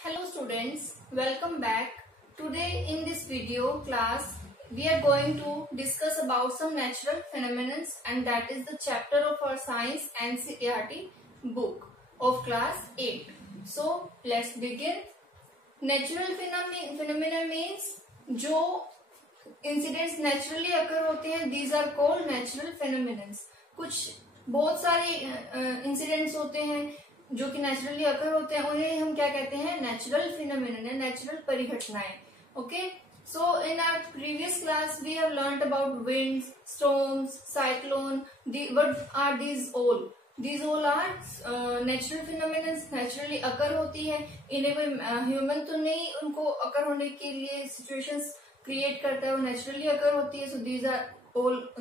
Hello students, welcome back. Today in this video class, we are going to discuss about some natural phenomena, and that is the chapter of our science NCERT book of class 8. So let's begin. Natural phenomena means जो incidents naturally अकर होते हैं, these are called natural फेनोमेनन्स। कुछ बहुत सारे incidents होते हैं जो कि नेचुरली अकर होते हैं, उन्हें हम क्या कहते हैं? नेचुरल फिनोमेनन, नेचुरल परिघटनाएं। Okay, so in our previous class we have learned about winds, storms, cyclone. What are these all? These all are natural phenomenons, naturally occur होती है। इन्हें कोई ह्यूमन तो नहीं उनको अकर होने के लिए सिचुएशंस क्रिएट करता है, वो नेचुरली अकर होती है। सो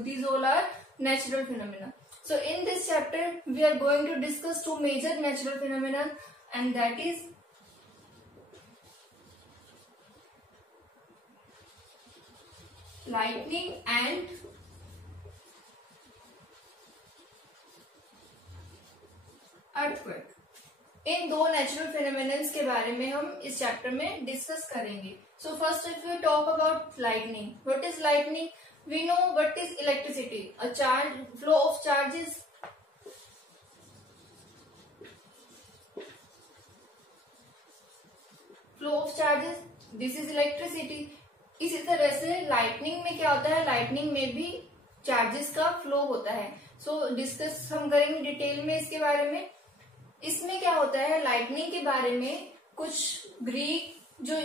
these all are natural phenomena. So in this chapter we are going to discuss two major natural phenomena, and that is lightning and earthquake. इन दो नेचुरल फिनोमेनन्स के बारे में हम इस चैप्टर में डिस्कस करेंगे। So first if you talk about lightning, what is lightning? We know what is electricity, a charge, flow of charges, this is electricity. इसी तरह से लाइटनिंग में क्या होता है? लाइटनिंग में भी चार्जेस का फ्लो होता है। सो डिस्कस हम करेंगे डिटेल में इसके बारे में। इसमें क्या होता है? लाइटनिंग के बारे में कुछ ग्रीक जो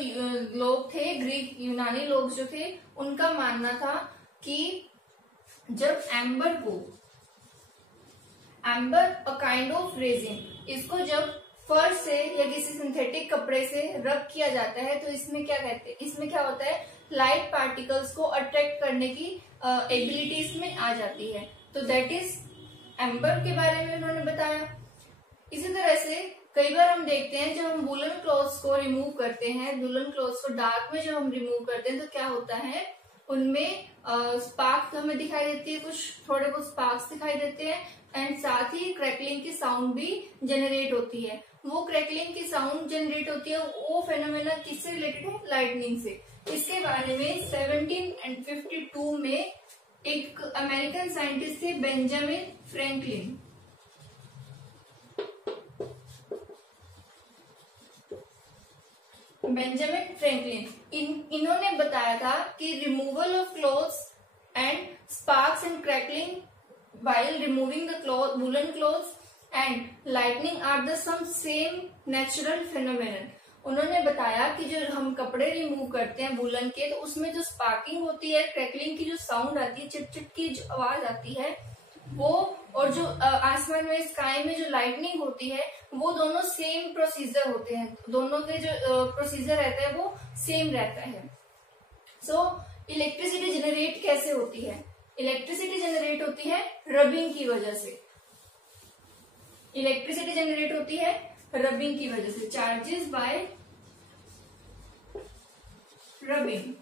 लोग थे, ग्रीक यूनानी लोग जो थे, उनका मानना था कि जब amber a kind of resin, इसको जब फर से या किसी सिंथेटिक कपड़े से रब किया जाता है तो इसमें क्या कहते हैं? इसमें क्या होता है? लाइट पार्टिकल्स को अट्रैक्ट करने की एबिलिटी इसमें आ जाती है। तो दैट इज एम्बर के बारे में उन्होंने बताया। इसी तरह से कई बार हम देखते हैं जब हम वुलन क्लॉथ्स को रिमूव करते हैं, वुलन क्लॉथ्स को डार्क में जब हम रिमूव करते हैं तो क्या होता है? उनमें स्पार्क्स हमें दिखाई देती है, कुछ थोड़े बहुत स्पार्क्स दिखाई देते हैं, एंड साथ ही क्रैकलिंग की साउंड भी जनरेट होती है। वो क्रैकलिंग की साउंड जनरेट होती है, वो फेनोमेना किससे रिलेटेड है? लाइटनिंग से। इसके बारे में 1752 में एक अमेरिकन साइंटिस्ट थे, बेंजामिन फ्रैंकलिन। इन्होंने बताया था कि removal of clothes and sparks and crackling while removing the woolen clothes and lightning are the some same natural phenomenon. उन्होंने बताया कि जो हम कपड़े रिमूव करते हैं वुलन के, तो उसमें जो स्पार्किंग होती है, क्रैकलिंग की जो साउंड आती है, चिट की जो आवाज आती है, वो और जो आसमान में स्काई में जो लाइटनिंग होती है, वो दोनों सेम प्रोसीजर होते हैं। दोनों के जो प्रोसीजर रहता है वो सेम रहता है। सो इलेक्ट्रिसिटी जनरेट कैसे होती है? इलेक्ट्रिसिटी जनरेट होती है रबिंग की वजह से। इलेक्ट्रिसिटी जनरेट होती है रबिंग की वजह से, चार्जेस बाय रबिंग।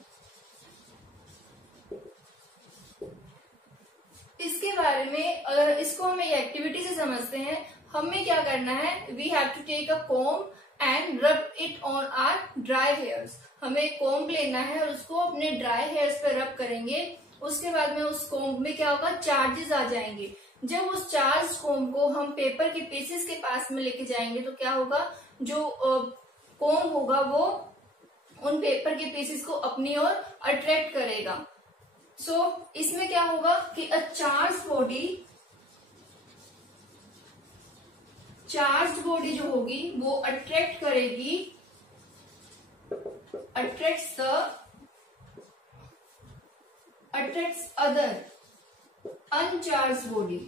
इसके बारे में अगर इसको हम एक एक्टिविटी से समझते हैं, हमें क्या करना है? We have to take a comb and rub it on our dry hairs. हमें कोम्ब लेना है और उसको अपने ड्राई हेयर्स पे रब करेंगे। उसके बाद में उस कोम्ब में क्या होगा? चार्जेस आ जाएंगे। जब उस चार्ज कोम्ब को हम पेपर के पीसेस के पास में लेके जाएंगे तो क्या होगा? जो कोम्ब होगा वो उन पेपर के पीसेस को अपनी ओर अट्रैक्ट करेगा। सो इसमें क्या होगा कि अ चार्ज बॉडी जो होगी वो अट्रैक्ट करेगी, attracts other uncharged body.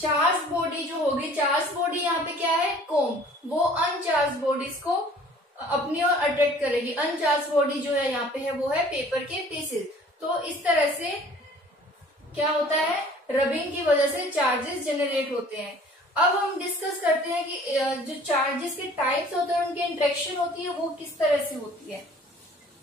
Charge body जो होगी, चार्ज बॉडी यहाँ पे क्या है? कोम। वो अनचार्ज बॉडीज को अपनी ओर अट्रैक्ट करेगी। अनचार्ज बॉडी जो है यहाँ पे है वो है पेपर के पीसेस। तो इस तरह से क्या होता है? रबिंग की वजह से चार्जेस जनरेट होते हैं। अब हम डिस्कस करते हैं कि जो चार्जेस के टाइप्स होते हैं, उनकी इंटरेक्शन होती है वो किस तरह से होती है।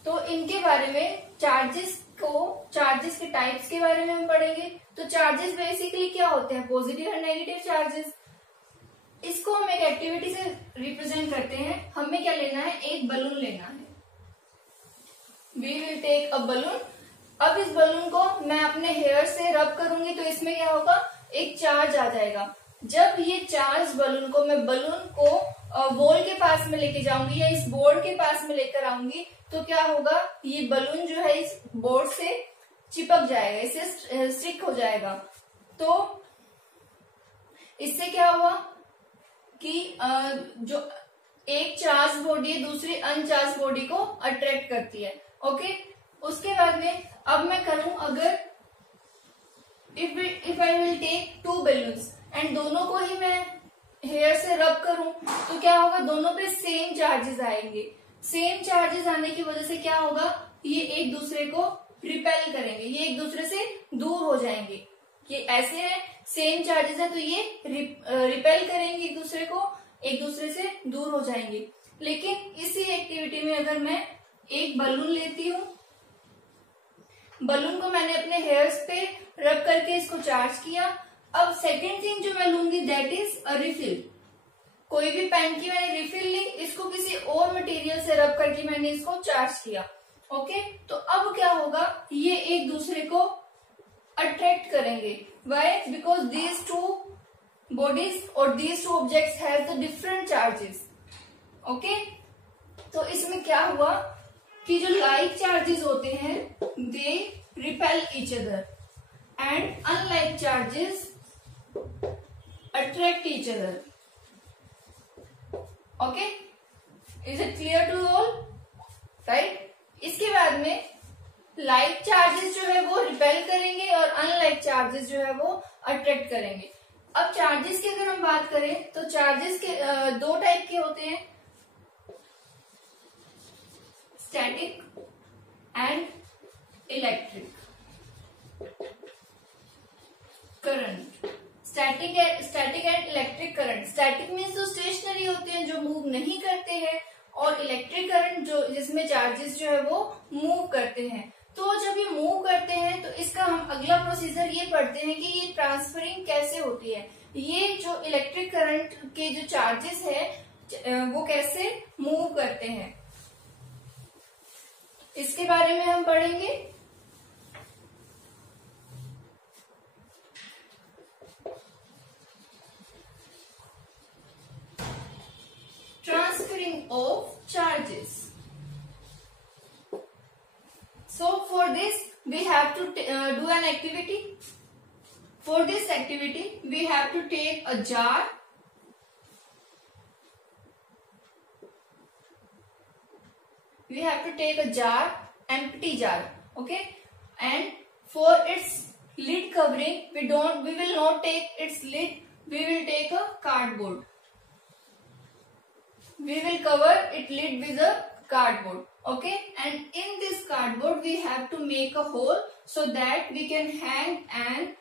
तो इनके बारे में चार्जेस चार्जेस के टाइप्स के बारे में हम पढ़ेंगे। तो चार्जेस बेसिकली क्या होते हैं, पॉजिटिव और नेगेटिव चार्जेस। इसको हम एक एक्टिविटी से रिप्रेजेंट करते हैं। हमें क्या लेना है, एक बलून लेना है। We will take a balloon. अब इस बलून को मैं अपने हेयर से रब करूंगी तो इसमें क्या होगा, एक चार्ज आ जाएगा। जब ये चार्ज बलून को मैं बलून को वॉल के पास में लेके जाऊंगी या इस बोर्ड के पास में लेकर आऊंगी तो क्या होगा, ये बलून जो है इस बोर्ड से चिपक जाएगा, इसे स्टिक हो जाएगा। तो इससे क्या हुआ कि जो एक चार्ज बॉडी है दूसरी अनचार्ज बॉडी को अट्रैक्ट करती है। ओके, उसके बाद में अब मैं करूं, अगर if I will take 2 balloons and दोनों को ही मैं हेयर से रब करूं तो क्या होगा, दोनों पे सेम चार्जेस आएंगे। सेम चार्जेस आने की वजह से क्या होगा, ये एक दूसरे को रिपेल करेंगे, ये एक दूसरे से दूर हो जाएंगे। ये ऐसे है, सेम चार्जेस है तो ये रिपेल करेंगे एक दूसरे से दूर हो जाएंगे। लेकिन इसी एक्टिविटी में अगर मैं एक बलून लेती हूँ, बलून को मैंने अपने हेयर्स पे रब करके इसको चार्ज किया। अब सेकेंड थिंग जो मैं लूंगी दैट इज अ रिफिल। कोई भी पेन की मैंने रिफिल ली, इसको किसी और मटेरियल से रब करके मैंने इसको चार्ज किया। ओके, तो अब क्या होगा, ये एक दूसरे को अट्रैक्ट करेंगे। Why? Because these two bodies और these two objects have the different charges. Okay, तो इसमें क्या हुआ कि जो लाइक चार्जेस होते हैं they repel each other and unlike charges attract each other. Okay, is it clear to all? Right. इसके बाद में लाइक चार्जेस जो है वो रिपेल करेंगे और अनलाइक चार्जेस जो है वो अट्रैक्ट करेंगे। अब चार्जेस की अगर हम बात करें तो चार्जेस के 2 टाइप के होते हैं, static and electric current. Static and electric current. Static means जो स्टेशनरी होते हैं, जो मूव नहीं करते हैं, और इलेक्ट्रिक करंट जो जिसमें चार्जेस जो है वो मूव करते हैं। तो जब ये मूव करते हैं तो इसका हम अगला प्रोसीजर ये पढ़ते हैं कि ये ट्रांसफरिंग कैसे होती है। ये जो इलेक्ट्रिक करंट के जो चार्जेस है वो कैसे मूव करते हैं, इसके बारे में हम पढ़ेंगे। Transferring of charges. So for this we have to do an activity. For this activity we have to take a jar. We have to take a jar, empty jar, okay, and for its lid covering we will not take its lid, we will take a cardboard. We will cover its lid with a cardboard, okay, and in this cardboard we have to make a hole so that we can hang an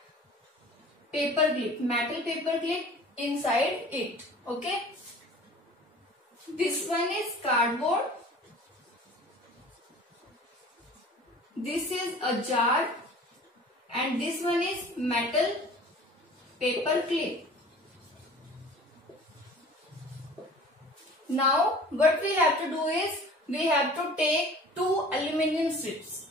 paper clip, metal paper clip inside it. Okay, this one is cardboard, this is a jar, and this one is metal paper clip. Now what we have to do is we have to take 2 aluminum strips.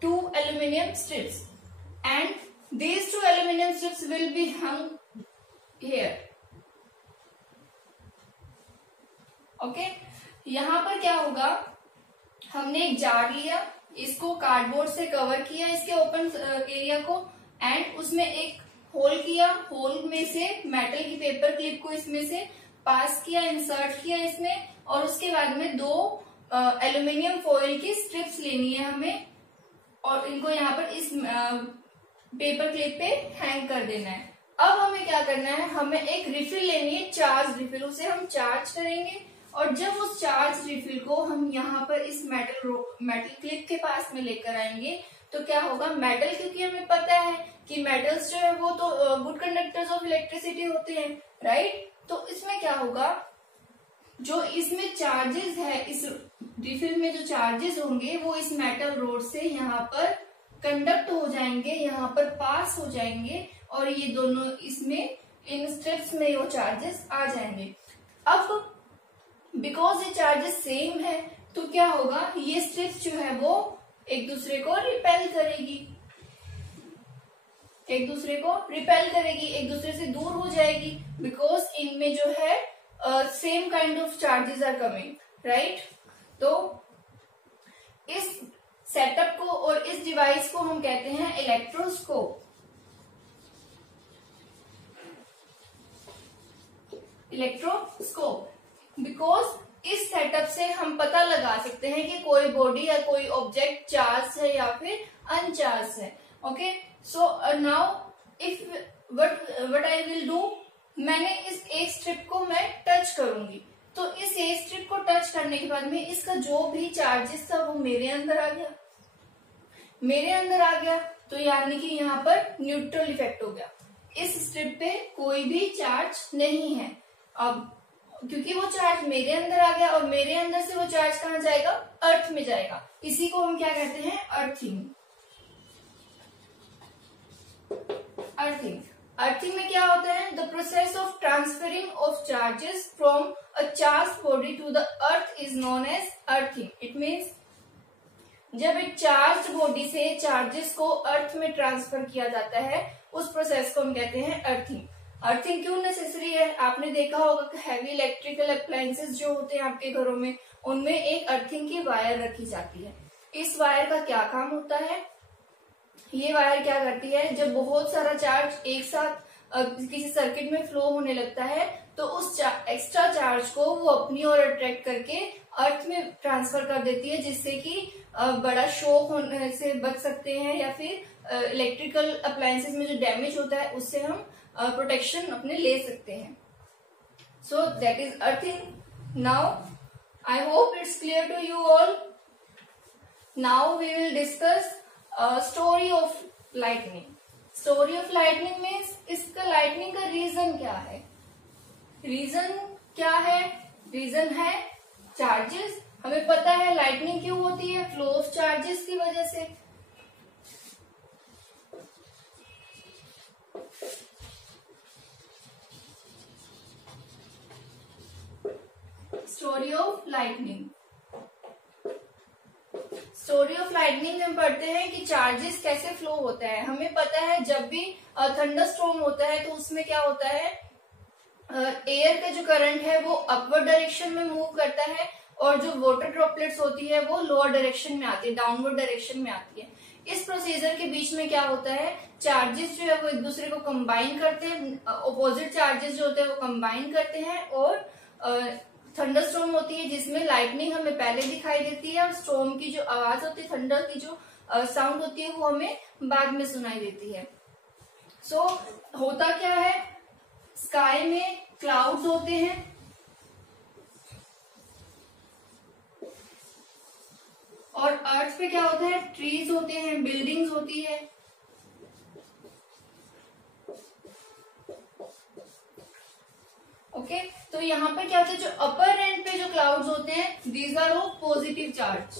Two aluminum strips, and these 2 aluminum strips will be hung here. Okay, यहाँ पर क्या होगा, हमने एक jar लिया, इसको cardboard से cover किया इसके ओपन एरिया को, एंड उसमें एक होल किया, होल में से मेटल की पेपर क्लिप को इसमें से पास किया, इंसर्ट किया इसमें, और उसके बाद में 2 एल्यूमिनियम फॉइल की स्ट्रिप्स लेनी है हमें, और इनको यहाँ पर इस पेपर क्लिप पे हैंग कर देना है। अब हमें क्या करना है, हमें एक रिफिल लेनी है, चार्ज रिफिल, उसे हम चार्ज करेंगे, और जब उस चार्ज रिफिल को हम यहाँ पर इस मेटल क्लिप के पास में लेकर आएंगे तो क्या होगा, मेटल, क्योंकि हमें पता है कि मेटल्स जो है वो तो गुड कंडक्टर्स ऑफ इलेक्ट्रिसिटी होते हैं, राइट। तो इसमें क्या होगा, जो इसमें चार्जेस है, इस रिफिल में जो चार्जेस होंगे वो इस मेटल रोड से यहाँ पर कंडक्ट हो जाएंगे, यहाँ पर पास हो जाएंगे और ये दोनों इसमें इन स्ट्रिप्स में वो चार्जेस आ जाएंगे। अब बिकॉज ये चार्जेस सेम है तो क्या होगा, ये स्ट्रिप्स जो है वो एक दूसरे को रिपेल करेगी, एक दूसरे को रिपेल करेगी, एक दूसरे से दूर हो जाएगी, बिकॉज इनमें जो है same kind of charges are coming, right. तो इस सेटअप को और इस डिवाइस को हम कहते हैं इलेक्ट्रोस्कोप। इलेक्ट्रोस्कोप बिकॉज इस सेटअप से हम पता लगा सकते हैं कि कोई बॉडी या कोई ऑब्जेक्ट चार्ज है या फिर अनचार्ज है। Okay, so now if what I will do, मैंने इस एक स्ट्रिप को मैं टच करूंगी, तो इस एक स्ट्रिप को टच करने के बाद में इसका जो भी चार्जेस था वो मेरे अंदर आ गया, मेरे अंदर आ गया, तो यानी कि यहाँ पर न्यूट्रल इफेक्ट हो गया। इस स्ट्रिप पे कोई भी चार्ज नहीं है। अब क्योंकि वो चार्ज मेरे अंदर आ गया और मेरे अंदर से वो चार्ज कहाँ जाएगा, अर्थ में जाएगा। इसी को हम क्या कहते हैं, अर्थिंग। अर्थिंग, अर्थिंग में क्या होता है, the process of transferring of charges from a charge body to the earth is known as earthing. It means जब एक चार्ज बॉडी से चार्जेस को अर्थ में ट्रांसफर किया जाता है, उस प्रोसेस को हम कहते हैं अर्थिंग। अर्थिंग क्यों नेसेसरी है, आपने देखा होगा कि हैवी इलेक्ट्रिकल अप्लायंसेस जो होते हैं आपके घरों में, उनमें एक अर्थिंग की वायर रखी जाती है। इस वायर का क्या काम होता है, ये वायर क्या करती है, जब बहुत सारा चार्ज एक साथ किसी सर्किट में फ्लो होने लगता है तो उस एक्स्ट्रा चार्ज को वो अपनी ओर अट्रैक्ट करके अर्थ में ट्रांसफर कर देती है, जिससे कि बड़ा शॉक होने से बच सकते हैं या फिर इलेक्ट्रिकल अप्लायंसेस में जो डैमेज होता है उससे हम प्रोटेक्शन अपने ले सकते हैं। So that is earthing. Now I hope it's clear to you all. Now we will discuss story of lightning. Story of lightning means इसका लाइटनिंग का रीजन क्या है। रीजन क्या है, रीजन है चार्जेस। हमें पता है लाइटनिंग क्यों होती है, फ्लो ऑफ चार्जेस की वजह से। Story of lightning, story of lightning में पढ़ते हैं कि चार्जेस कैसे फ्लो होता है। हमें पता है जब भी थंडरस्टॉर्म होता है तो उसमें क्या होता है, एयर का जो करंट है वो अपवर्ड डायरेक्शन में मूव करता है और जो वाटर ड्रॉपलेट्स होती है वो लोअर डायरेक्शन में आती है, डाउनवर्ड डायरेक्शन में आती है। इस प्रोसीजर के बीच में क्या होता है, चार्जेस जो है वो एक दूसरे को कंबाइन करते हैं, अपोजिट चार्जेस जो होते हैं वो कंबाइन करते हैं और थंडरस्टॉर्म होती है जिसमें लाइटनिंग हमें पहले दिखाई देती है और स्टॉर्म की जो आवाज होती है, थंडर की जो साउंड होती है वो हमें बाद में सुनाई देती है। सो होता क्या है, स्काई में क्लाउड्स होते हैं और अर्थ पे क्या होता है, ट्रीज होते हैं, बिल्डिंग्स होती है। ओके, तो यहाँ पे क्या होता है, जो अपर एंड पे जो क्लाउड्स होते हैं these are of positive charge,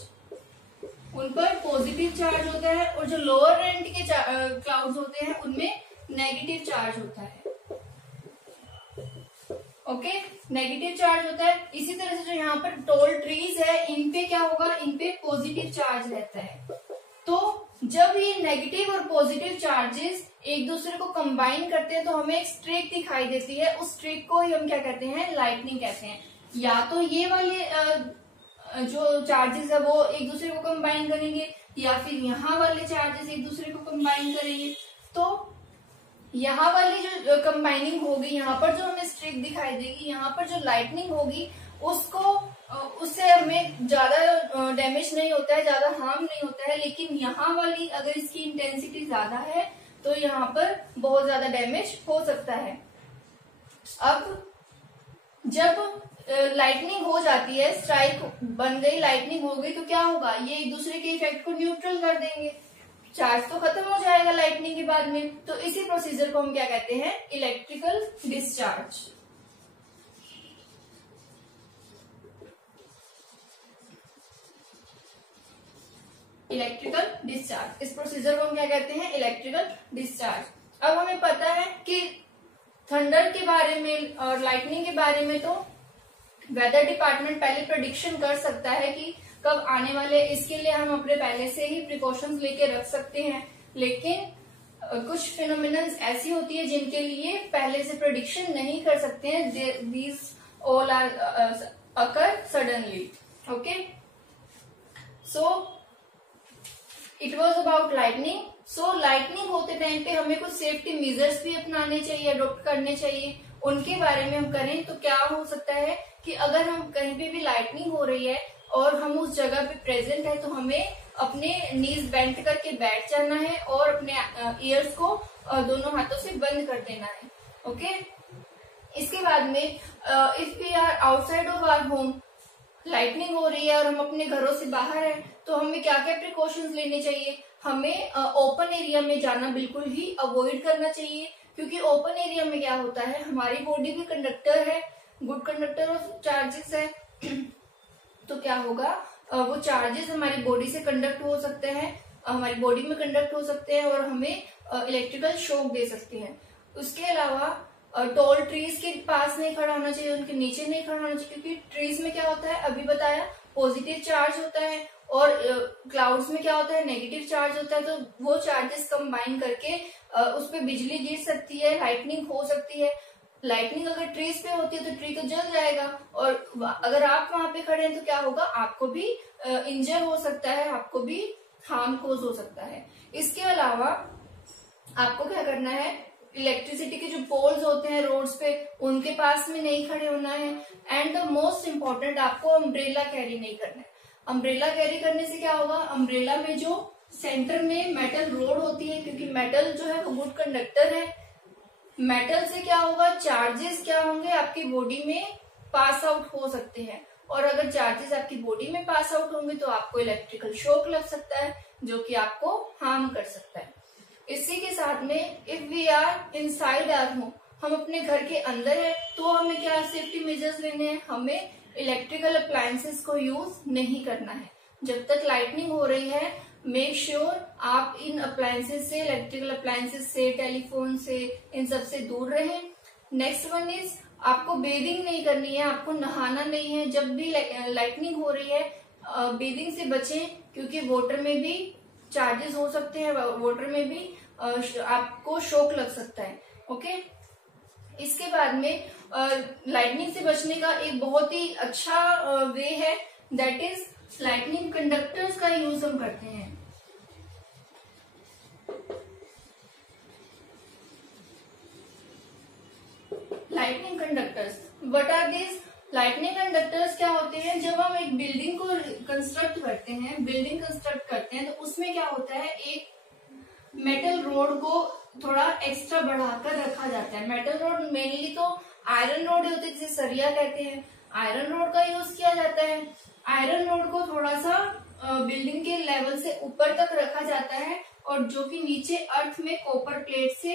उन पर पॉजिटिव चार्ज होता है, और जो लोअर एंड के क्लाउड्स होते हैं उनमें नेगेटिव चार्ज होता है। ओके, नेगेटिव चार्ज होता है। इसी तरह से जो यहाँ पर टॉल ट्रीज है इन पे क्या होगा, इन पे पॉजिटिव चार्ज रहता है। तो जब ये नेगेटिव और पॉजिटिव चार्जेस एक दूसरे को कंबाइन करते हैं तो हमें एक स्ट्रिक दिखाई देती है, उस स्ट्रिक को ही हम क्या कहते हैं, लाइटनिंग कहते हैं। या तो ये वाले जो चार्जेस है वो एक दूसरे को कंबाइन करेंगे या फिर यहाँ वाले चार्जेस एक दूसरे को कंबाइन करेंगे। तो यहाँ वाली जो कंबाइनिंग होगी, यहाँ पर जो हमें स्ट्रिक दिखाई देगी, यहाँ पर जो लाइटनिंग होगी उससे हमें ज्यादा डैमेज नहीं होता है, ज्यादा हार्म नहीं होता है। लेकिन यहाँ वाली अगर इसकी इंटेंसिटी ज्यादा है तो यहाँ पर बहुत ज्यादा डैमेज हो सकता है। अब जब लाइटनिंग हो जाती है, स्ट्राइक बन गई, लाइटनिंग हो गई, तो क्या होगा, ये एक दूसरे के इफेक्ट को न्यूट्रल कर देंगे, चार्ज तो खत्म हो जाएगा लाइटनिंग के बाद में। तो इसी प्रोसीजर को हम क्या कहते हैं, इलेक्ट्रिकल डिस्चार्ज। Electrical discharge. इस प्रोसीजर को हम क्या कहते हैं? Electrical discharge. अब हमें पता है कि थंडर के बारे में और लाइटनिंग के बारे में तो वेदर डिपार्टमेंट पहले प्रेडिक्शन कर सकता है कि कब आने वाले, इसके लिए हम अपने पहले से ही प्रिकॉशंस लेके रख सकते हैं। लेकिन कुछ फिनोमिनन्स ऐसी होती है जिनके लिए पहले से प्रेडिक्शन नहीं कर सकते हैं। These all are occur suddenly. Okay, so it was about lightning. So lightning होते टाइम पे हमें कुछ सेफ्टी मेजर्स भी अपनाने चाहिए, अडोप्ट करने चाहिए। उनके बारे में हम करें तो क्या हो सकता है कि अगर हम कहीं पे भी लाइटनिंग हो रही है और हम उस जगह पे प्रेजेंट है तो हमें अपने नीज बेंट करके बैठ जाना है और अपने ईयर्स को दोनों हाथों से बंद कर देना है। ओके, इसके बाद में if we are outside of our home, lightning हो रही है और हम अपने घरों से बाहर हैं, तो हमें क्या क्या प्रिकॉशंस लेने चाहिए? हमें ओपन एरिया में जाना बिल्कुल ही अवॉइड करना चाहिए, क्योंकि ओपन एरिया में क्या होता है, हमारी बॉडी भी कंडक्टर है, गुड कंडक्टर ऑफ चार्जेस है। तो क्या होगा, वो चार्जेस हमारी बॉडी से कंडक्ट हो सकते हैं, हमारी बॉडी में कंडक्ट हो सकते हैं और हमें इलेक्ट्रिकल शॉक दे सकते हैं। उसके अलावा टॉल ट्रीज के पास नहीं खड़ा होना चाहिए, उनके नीचे नहीं खड़ा होना चाहिए, क्योंकि ट्रीज में क्या होता है, अभी बताया, पॉजिटिव चार्ज होता है और क्लाउड्स में क्या होता है, नेगेटिव चार्ज होता है। तो वो चार्जेस कंबाइन करके उस पर बिजली गिर सकती है, लाइटनिंग हो सकती है। लाइटनिंग अगर ट्रीज पे होती है तो ट्री तो जल जाएगा, और अगर आप वहां पे खड़े हैं तो क्या होगा, आपको भी इंजर हो सकता है, आपको भी हार्म कोज हो सकता है। इसके अलावा आपको क्या करना है, इलेक्ट्रिसिटी के जो पोल्स होते हैं रोड्स पे, उनके पास में नहीं खड़े होना है। एंड द मोस्ट इम्पोर्टेंट, आपको अम्ब्रेला कैरी नहीं करना है। अम्ब्रेला कैरी करने से क्या होगा, अम्ब्रेला में जो सेंटर में मेटल रोड होती है, क्योंकि मेटल जो है वो गुड कंडक्टर है, मेटल से क्या होगा, चार्जेस क्या होंगे, आपकी बॉडी में पास आउट हो सकते हैं, और अगर चार्जेस आपकी बॉडी में पास आउट होंगे तो आपको इलेक्ट्रिकल शॉक लग सकता है, जो कि आपको हार्म कर सकता है। इसी के साथ में if we are inside our home, हम अपने घर के अंदर है, तो हमें क्या सेफ्टी मेजर्स लेने हैं, हमें इलेक्ट्रिकल अप्लायंसेस को यूज नहीं करना है। जब तक लाइटनिंग हो रही है, मेक श्योर आप इन अप्लायंसेस से, इलेक्ट्रिकल अप्लायंसेस से, टेलीफोन से, इन सब से दूर रहें। नेक्स्ट वन इज, आपको बेदिंग नहीं करनी है, आपको नहाना नहीं है। जब भी लाइटनिंग हो रही है, बेदिंग से बचें, क्योंकि वाटर में भी चार्जेस हो सकते हैं, वाटर में भी आपको शॉक लग सकता है। ओके, इसके बाद में लाइटनिंग से बचने का एक बहुत ही अच्छा वे है, दैट इज लाइटनिंग कंडक्टर्स का यूज हम करते हैं। Lightning conductors, what are this? Lightning conductors क्या होते हैं, जब हम एक बिल्डिंग को कंस्ट्रक्ट करते हैं, तो उसमें क्या होता है, एक मेटल रोड को थोड़ा एक्स्ट्रा बढ़ाकर रखा जाता है। मेटल रोड मेनली तो आयरन रोड होते हैं, जिसे सरिया कहते हैं, आयरन रोड का यूज किया जाता है। आयरन रोड को थोड़ा सा बिल्डिंग के लेवल से ऊपर तक रखा जाता है, और जो कि नीचे अर्थ में कॉपर प्लेट से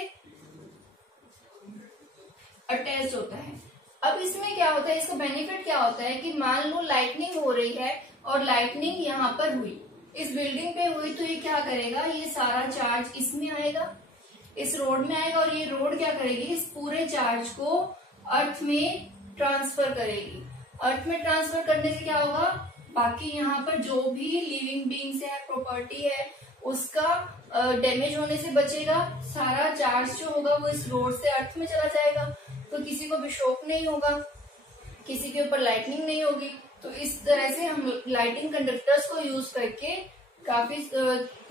अटैच होता है। अब इसमें क्या होता है, इसका बेनिफिट क्या होता है कि मान लो लाइटनिंग हो रही है और लाइटनिंग यहाँ पर हुई, इस बिल्डिंग पे हुई, तो ये क्या करेगा, ये सारा चार्ज इसमें आएगा, इस रोड में आएगा, और ये रोड क्या करेगी, इस पूरे चार्ज को अर्थ में ट्रांसफर करेगी। अर्थ में ट्रांसफर करने से क्या होगा, बाकी यहाँ पर जो भी लिविंग बीइंग्स है, प्रॉपर्टी है, उसका डैमेज होने से बचेगा। सारा चार्ज जो होगा वो इस रोड से अर्थ में चला जाएगा, तो किसी को भी शॉक नहीं होगा, किसी के ऊपर लाइटनिंग नहीं होगी। तो इस तरह से हम लाइटिंग कंडक्टर्स को यूज करके काफी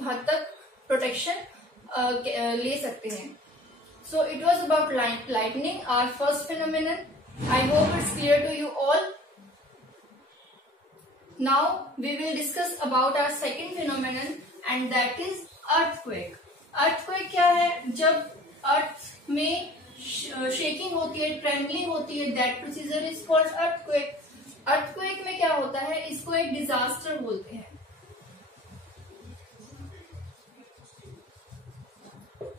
हद तक प्रोटेक्शन ले सकते हैं। So it was about lightning, our first phenomenon. I hope it's clear to you all. Now we will discuss about our second phenomenon, and that is earthquake. Earthquake क्या है, जब अर्थ में शेकिंग होती है, ट्रेम्बलिंग होती है, that procedure is called earthquake. Earthquake में क्या होता है, इसको एक डिजास्टर बोलते हैं।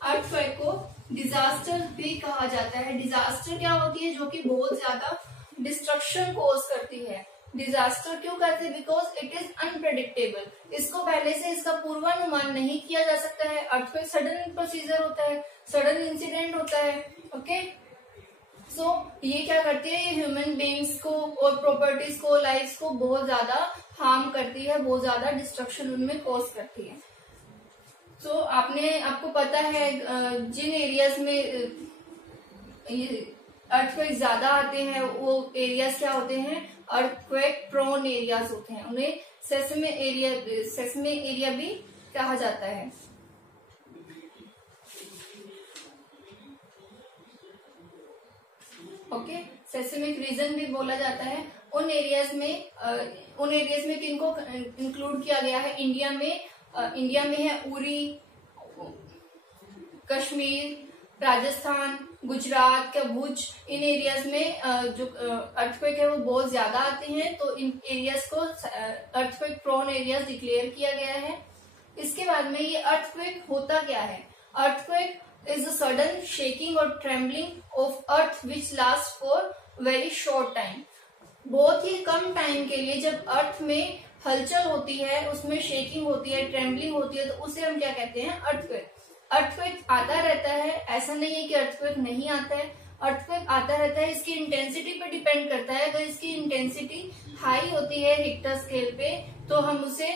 अर्थक्वेक को डिजास्टर भी कहा जाता है। डिजास्टर क्या होती है, जो कि बहुत ज्यादा डिस्ट्रक्शन कॉज करती है, डिजास्टर क्यों कहते हैं? Because it is unpredictable. इसको पहले से इसका पूर्वानुमान नहीं किया जा सकता है। अर्थक्वेक सडन प्रोसीजर होता है, सडन इंसिडेंट होता है। ओके, सो ये क्या करती है? ये ह्यूमन बींग्स को और प्रॉपर्टीज को, लाइफ को बहुत ज्यादा हार्म करती है, बहुत ज्यादा डिस्ट्रक्शन उनमें कॉज करती है। सो आपको पता है जिन एरियाज में अर्थक्वेक ज्यादा आते हैं वो एरियाज क्या होते हैं? अर्थक्वेक प्रोन एरियाज होते हैं। उन्हें सेस्मे एरिया भी कहा जाता है। ओके, सेस्मिक रीजन भी बोला जाता है। उन एरियाज में किनको इंक्लूड किया गया है? इंडिया में है उरी, कश्मीर, राजस्थान, गुजरात का भुज। इन एरियाज में जो अर्थक्वेक है वो बहुत ज्यादा आते हैं, तो इन एरियाज को अर्थक्वेक प्रोन एरियाज डिक्लेयर किया गया है। इसके बाद में ये अर्थक्वेक होता क्या है? Earthquake is a sudden shaking or trembling of earth which lasts for very short time। बहुत ही कम टाइम के लिए जब अर्थ में हलचल होती है, उसमें शेकिंग होती है, ट्रेम्बलिंग होती है, तो उसे हम क्या कहते हैं? अर्थक्वेक। अर्थक्वेक आता रहता है, ऐसा नहीं है कि अर्थक्वेक नहीं आता है। अर्थक्वेक आता रहता है, इसकी इंटेंसिटी पे डिपेंड करता है। अगर इसकी इंटेंसिटी हाई होती है रिक्टर स्केल पे तो हम उसे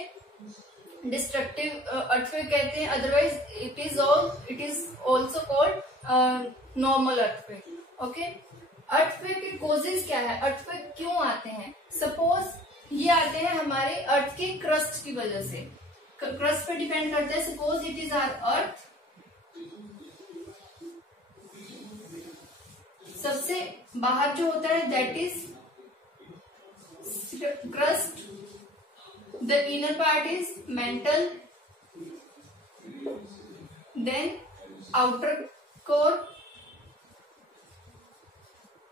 डिस्ट्रक्टिव अर्थक्वेक कहते हैं। Otherwise it is also called normal earthquake. Okay, earthquake के कॉजेज क्या है? अर्थक्वेक क्यों आते हैं? सपोज ये आते हैं हमारे अर्थ के क्रस्ट की वजह से। क्रस्ट पे डिपेंड करता है। Suppose it is our earth, सबसे बाहर जो होता है that is crust, the inner part is mantle, then outer core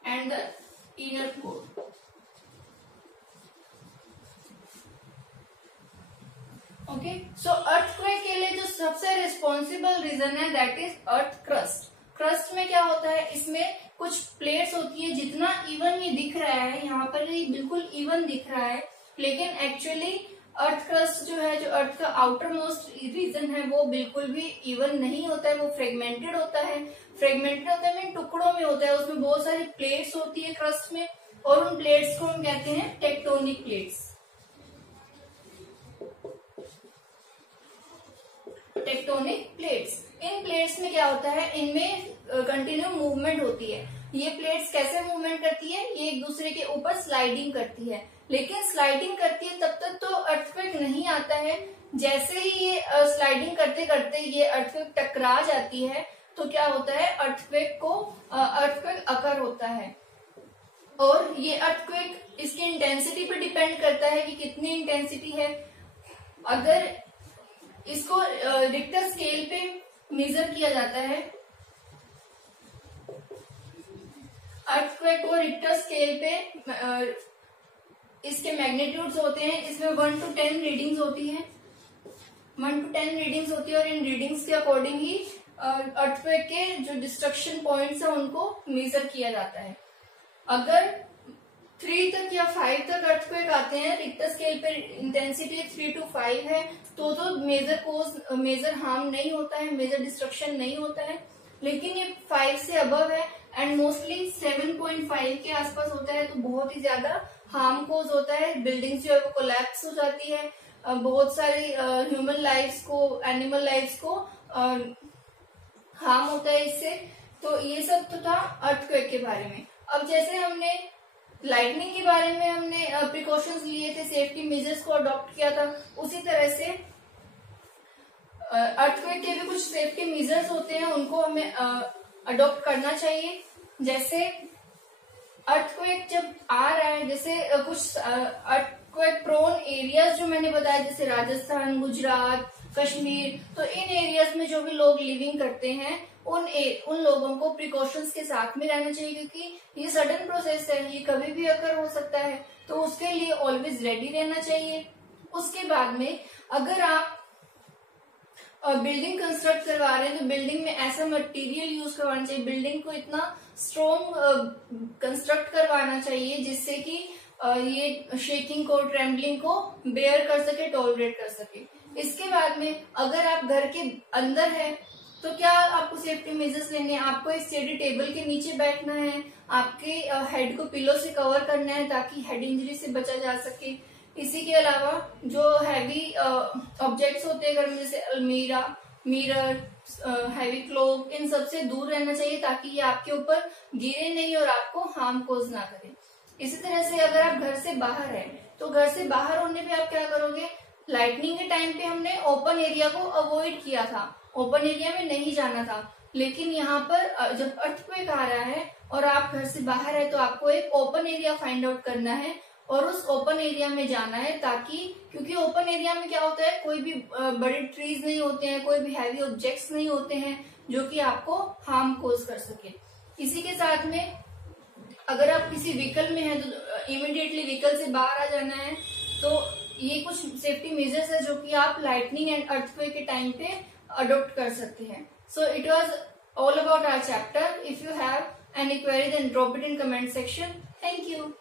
and the inner core। Okay, so earthquake के लिए जो सबसे रिस्पॉन्सिबल रीजन है that is earth crust. Crust में क्या होता है? इसमें कुछ प्लेट्स होती है। जितना इवन ये दिख रहा है, यहाँ पर ये बिल्कुल इवन दिख रहा है, लेकिन एक्चुअली अर्थ क्रस्ट जो है, जो अर्थ का आउटर मोस्ट रीजन है, वो बिल्कुल भी इवन नहीं होता है। वो फ्रेगमेंटेड होता है। फ्रेगमेंटेड होता है मीन टुकड़ों में होता है। उसमें बहुत सारी प्लेट्स होती है क्रस्ट में, और उन प्लेट्स को हम कहते हैं टेक्टोनिक प्लेट्स। टेक्टोनिक प्लेट्स, इन प्लेट्स में क्या होता है? इनमें कंटिन्यू मूवमेंट होती है। ये प्लेट्स कैसे मूवमेंट करती है? ये एक दूसरे के ऊपर स्लाइडिंग करती है, लेकिन स्लाइडिंग करती है तब तक तो अर्थक्वेक नहीं आता है। जैसे ही ये स्लाइडिंग करते करते ये अर्थक्वेक टकरा जाती है तो क्या होता है? अर्थक्वेक अकर होता है। और ये अर्थक्वेक इसकी इंटेंसिटी पे डिपेंड करता है कि कितनी इंटेंसिटी है। अगर इसको रिक्टर स्केल पे मेजर किया जाता है, अर्थक्वेक को रिक्टर स्केल पे इसके मैग्नीट्यूड्स होते हैं। इसमें 1 to 10 रीडिंग्स होती हैं। 1 to 10 रीडिंग्स होती है, और इन रीडिंग्स के अकॉर्डिंग ही अर्थक्वेक के जो डिस्ट्रक्शन पॉइंट्स है उनको मेजर किया जाता है। अगर 3 तक या 5 तक अर्थक्वेक आते हैं, रिक्टर स्केल पे इंटेंसिटी 3 to 5 है, तो मेजर हार्म नहीं होता है, मेजर डिस्ट्रक्शन नहीं होता है। लेकिन ये 5 से अबव है एंड मोस्टली 7.5 के आसपास होता है, तो बहुत ही ज्यादा हार्म कोज होता है। बिल्डिंग्स जो है वो कोलैप्स हो जाती है। बहुत सारी ह्यूमन लाइफ्स को, एनिमल लाइफ्स को हार्म होता है इससे। तो ये सब तो था अर्थक्वेक के बारे में। अब जैसे हमने लाइटनिंग के बारे में हमने प्रिकॉशंस लिए थे, सेफ्टी मेजर्स को अडॉप्ट किया था, उसी तरह से अर्थक्वेक के भी कुछ सेफ्टी मेजर्स होते हैं, उनको हमें अडॉप्ट करना चाहिए। जैसे अर्थक्वेक जब आ रहा है, जैसे कुछ अर्थक्वेक प्रोन एरियाज जो मैंने बताया, जैसे राजस्थान, गुजरात, कश्मीर, तो इन एरियाज में जो भी लोग लिविंग करते हैं उन लोगों को प्रिकॉशंस के साथ में रहना चाहिए, क्योंकि ये सडन प्रोसेस है, ये कभी भी अकर हो सकता है, तो उसके लिए ऑलवेज रेडी रहना चाहिए। उसके बाद में अगर आप बिल्डिंग कंस्ट्रक्ट करवा रहे हैं तो बिल्डिंग में ऐसा मटेरियल यूज करवाना चाहिए, बिल्डिंग को इतना स्ट्रॉन्ग कंस्ट्रक्ट करवाना चाहिए जिससे कि ये शेकिंग को, ट्रेम्बलिंग को बेयर कर सके, टॉलरेट कर सके। इसके बाद में अगर आप घर के अंदर है तो क्या आपको सेफ्टी मेजर्स लेने हैं। आपको एक स्टडी टेबल के नीचे बैठना है, आपके हेड को पिलो से कवर करना है ताकि हेड इंजरी से बचा जा सके। इसी के अलावा जो हैवी ऑब्जेक्ट्स होते हैं घर में, जैसे अलमीरा, मिरर, हैवी क्लॉक, इन सबसे दूर रहना चाहिए ताकि ये आपके ऊपर गिरे नहीं और आपको हार्म कोज ना करे। इसी तरह से अगर आप घर से बाहर है तो घर से बाहर होने पे आप क्या करोगे, लाइटनिंग के टाइम पे हमने ओपन एरिया को अवॉइड किया था, ओपन एरिया में नहीं जाना था। लेकिन यहाँ पर जब अर्थक्वेक आ रहा है और आप घर से बाहर है तो आपको एक ओपन एरिया फाइंड आउट करना है और उस ओपन एरिया में जाना है, ताकि क्योंकि ओपन एरिया में क्या होता है, कोई भी बड़े ट्रीज नहीं होते हैं, कोई भी हैवी ऑब्जेक्ट्स नहीं होते हैं जो कि आपको हार्म कोज कर सके। इसी के साथ में अगर आप किसी व्हीकल में हैं तो इमीडिएटली व्हीकल से बाहर आ जाना है। तो ये कुछ सेफ्टी मेजर्स है जो कि आप लाइटनिंग एंड अर्थक्वेक के टाइम पे अडॉप्ट कर सकते हैं। So it was all about our chapter. If you have any query then drop it in comment section. Thank you.